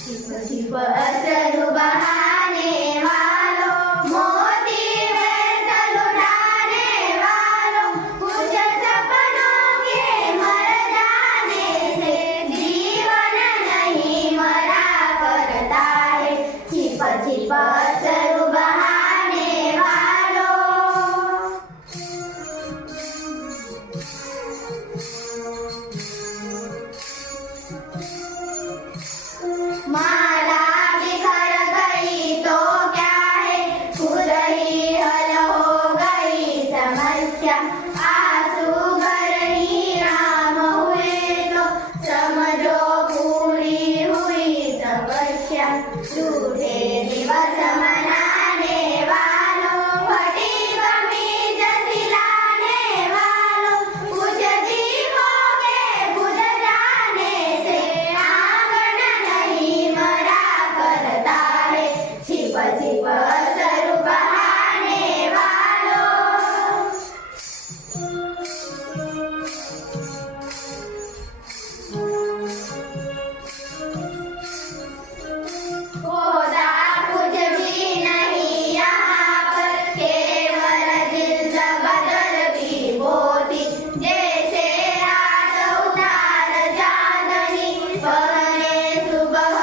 छिप छिप असरु बहाने वालों, मोती व्यर्थ लुटाने वालों, कुछ सपनों के मर जाने से जीवन नहीं मरा करता है। छिप छिप असरु बहाने वालों। माला बिखर गई तो क्या है, खुद ही हल हो गई समस्या। आंसू भर ही राम हुए तो समझो पूरी हुई तपस्या। झूठे दिवस मनाने वालों, फटी कमीज सिलाने वालों, कुछ दीपों के बुझ जाने से आंगन नहीं मरा करता है। छिप छिप असरु बहाने वालों। खोदा कुछ भी नहीं यहाँ पर, केवल जिल्द बदलती मोती। जैसे रात उतार चांदनी, पहने सुबह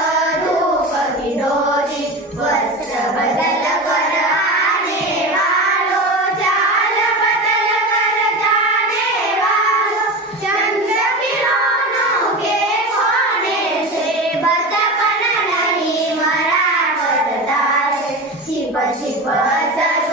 धूप की डोरी। वस्त्र बदल कर आने वालों, चाल बदल कर जाने वालों, चंद्र किरणों के खोने से बचपन नहीं मरा करता है। छिप छिप असरु